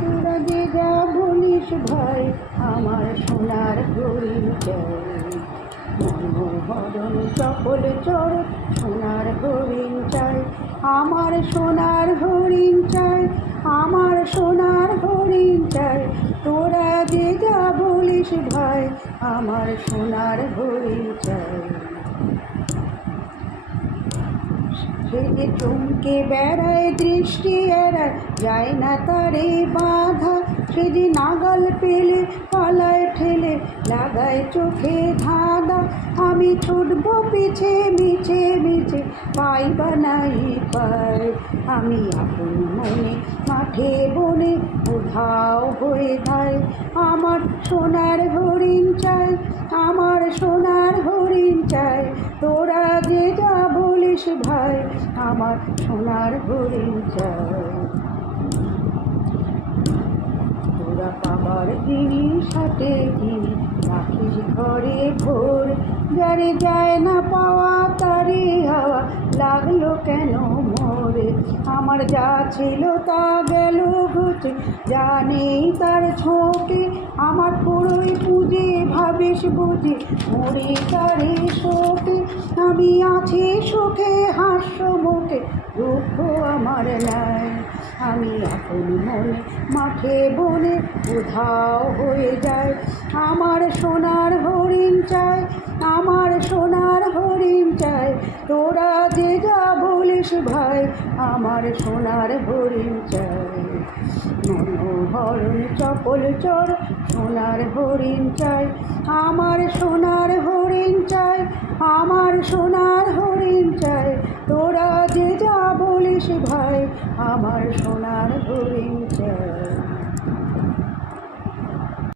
তোরা যে যা বলিস ভাই, আমার সোনার হরিণ চাই। মনোহরণ চপল চর, সোনার হরিণ চাই। আমার সোনার হরিণ চাই, আমার সোনার হরিণ চাই। তোরা যে যা বলিস ভাই, আমার সোনার হরিণ চাই। সে যে চমকে বেড়ায়, দৃষ্টি এড়ায়, যায় না তারে বাধা। সে যে নাগাল পেলে পালায় ঠেলে, লাগায় চোখে ধাঁধা। আমি ছুটব পিছে মিছে মিছে, পাই বা নাই পাই। আমি আপন মনে মাঠে বনে উধাও হয়ে যাই। আমার সোনার হরিণ চাই, আমার সোনার হরিণ চাই। তোরা যে যা বলিস ভাই, আমার সোনার হরিণ চাই। তোরা পাবার জিনিস হাতে কিনে রাখিস ঘরে ভোর। যারে যায় না পাওয়া তারে হাওয়া লাগলো কেন মোরে। আমার যা ছিল তা গেল ঘুচে, যা নেই তার ছোটে। আমার পুরোই পুঁজে ভাবিস বুঝি, মরি তারে শোকে। আমি আছি সুখে হাস্য মুখে, দুঃখ আমার নাই। আমি আপন মনে মাঠে বনে উধাও হয়ে যায়। আমার সোনার হরিণ চাই, আমার সোনার হরিণ চাই। তোরা যে যা বলিস ভাই, আমার সোনার হরিণ চাই। মনোহরণ চপল চর, সোনার হরিণ চাই। আমার সোনার হরিণ চাই, আমার সোনার হরিণ চাই। তোরা যে যা বলিস ভাই, আমার সোনার হরিণ চাই।